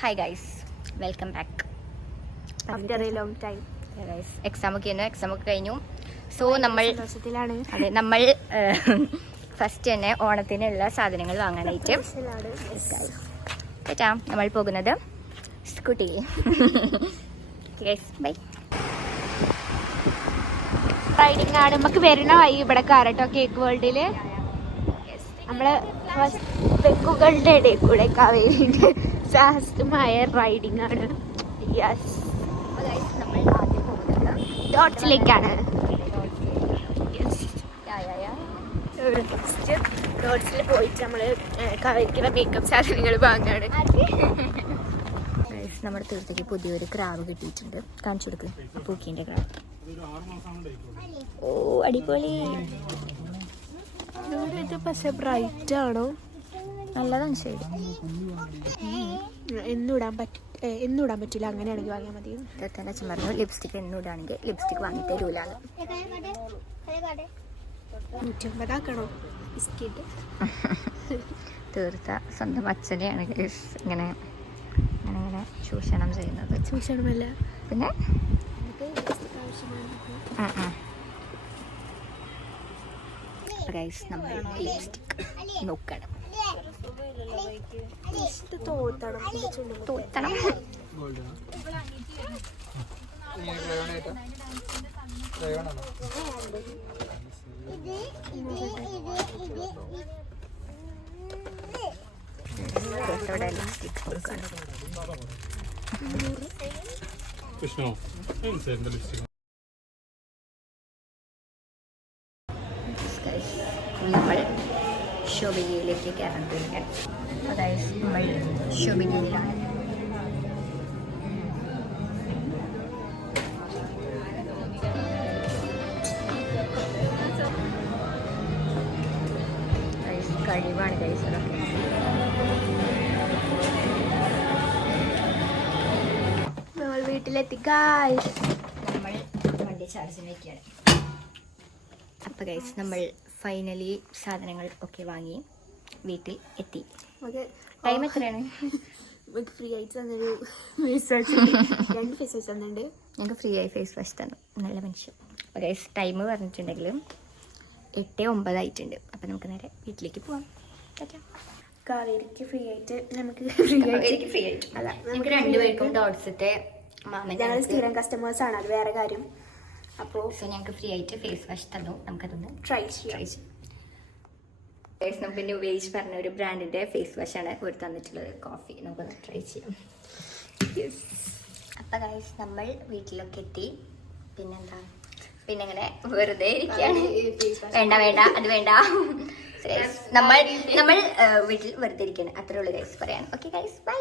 Hi guys, welcome back after a long time. Guys എക്സാമൊക്കെ കഴിഞ്ഞു. So നമ്മൾ first തന്നെ ഓണത്തിനുള്ള സാധനങ്ങൾ വാങ്ങാനായിട്ട് കേട്ടാ നമ്മൾ പോകുന്നത് സ്കൂട്ടി. ബൈ. റൈഡിങ് ആണ്. നമുക്ക് വരുന്ന വഴി ഇവിടെ കാരട്ടോ കേക്ക് വേൾഡില് നമ്മള് വെക്കുകളുടെ ഇടയിൽ കൂടെ കാവേരിന്റെ സാഹസമായ റൈഡിങ് ആണ്. യെസ്, നമ്മൾ ആദ്യം പോകുന്നത് ഡോട്ട്സിലേക്കാണ്. ഡോട്ട്സിൽ പോയിട്ട് നമ്മള് കാവേരിക്കുള്ള മേക്കപ്പ് സാധനങ്ങൾ വാങ്ങാണ്. നമ്മുടെ തീർത്തേക്ക് പുതിയൊരു ക്രാവ് കിട്ടിയിട്ടുണ്ട്. കാണിച്ചു കൊടുക്ക്, പൂക്കിന്റെ ക്രാവ്. ഓ അടിപൊളി. ഇത് പക്ഷെ ബ്രൈറ്റ് ആണോ? നല്ലതാണ് ഷെയ്ഡ്. എന്നിടാൻ പറ്റില്ല. അങ്ങനെയാണെങ്കിൽ വാങ്ങിയാൽ മതി. ഇതൊക്കെ അച്ഛൻ പറഞ്ഞു ലിപ്സ്റ്റിക് എന്നിടാണെങ്കിൽ ലിപ്സ്റ്റിക് വാങ്ങി തരൂലാന്ന്. 150 ആക്കണോ ബിസ്ക്കറ്റ്? തീർത്ത സ്വന്തം അച്ഛനെയാണ് ഇങ്ങനെ ചൂഷണം ചെയ്യുന്നത്. ചൂഷണമല്ല, പിന്നെ നമ്മൾ ലിപ്സ്റ്റിക് നോക്കണം. തോത്തണം. നമ്മൾ ഷോപ്പിംഗിലേക്ക് കയറാൻ പോവുകയാണ്. അതായത് നമ്മൾ ഷോപ്പിംഗിലാണ്. കഴിവാണ് കഴിച്ചതൊക്കെ. നമ്മൾ വീട്ടിലെത്തി. നമ്മൾ വണ്ടി ചാർജിന് വയ്ക്കുകയാണ്. അപ്പോൾ ഗൈസ് നമ്മൾ ഫൈനലി സാധനങ്ങൾ ഒക്കെ വാങ്ങി വീട്ടിൽ എത്തി. ടൈം എത്രയാണ്? ഫ്രീ ആയിട്ട് തന്നൊരു ഫേസ് വാഷ്, 2 ഫേസ് വാഷ് തന്നിട്ടുണ്ട്. ഞങ്ങൾക്ക് ഫ്രീ ആയി ഫേസ് വാഷ് തന്നു. നല്ല മനുഷ്യൻ. അപ്പോൾ ഗൈസ് ടൈം പറഞ്ഞിട്ടുണ്ടെങ്കിൽ 8:09 ആയിട്ടുണ്ട്. അപ്പോൾ നമുക്ക് നേരെ വീട്ടിലേക്ക് പോവാം. കാവേരിക്ക് ഫ്രീ ആയിട്ട് നമുക്ക് അല്ല, നമുക്ക് രണ്ടുപേർക്കും ഡോട്ട്സിന്റെ ഞങ്ങൾ സ്ഥിരം കസ്റ്റമേഴ്സ് ആണ്, അത് വേറെ കാര്യം. അപ്പോൾ ഞങ്ങൾക്ക് ഫ്രീ ആയിട്ട് ഫേസ് വാഷ് തന്നു. നമുക്കതൊന്ന് ട്രൈ ചെയ്യാം. നമുക്ക് ന്യൂ ഏജ് പറഞ്ഞ ഒരു ബ്രാൻഡിന്റെ ഫേസ് വാഷ് ആണ് ഒരു തന്നിട്ടുള്ളത്. കോഫി നമുക്കൊന്ന് ട്രൈ ചെയ്യാം. അപ്പം ഗൈസ് നമ്മൾ വീട്ടിലൊക്കെ എത്തി. പിന്നെന്താ, പിന്നെ ഇങ്ങനെ വെറുതെ ഇരിക്കുകയാണ്. വേണ്ട അത് വേണ്ട. നമ്മൾ വീട്ടിൽ വെറുതെ ഇരിക്കുകയാണ്. അത്രേ ഉള്ളൂ ഗൈസ് പറയാൻ. Okay guys, by.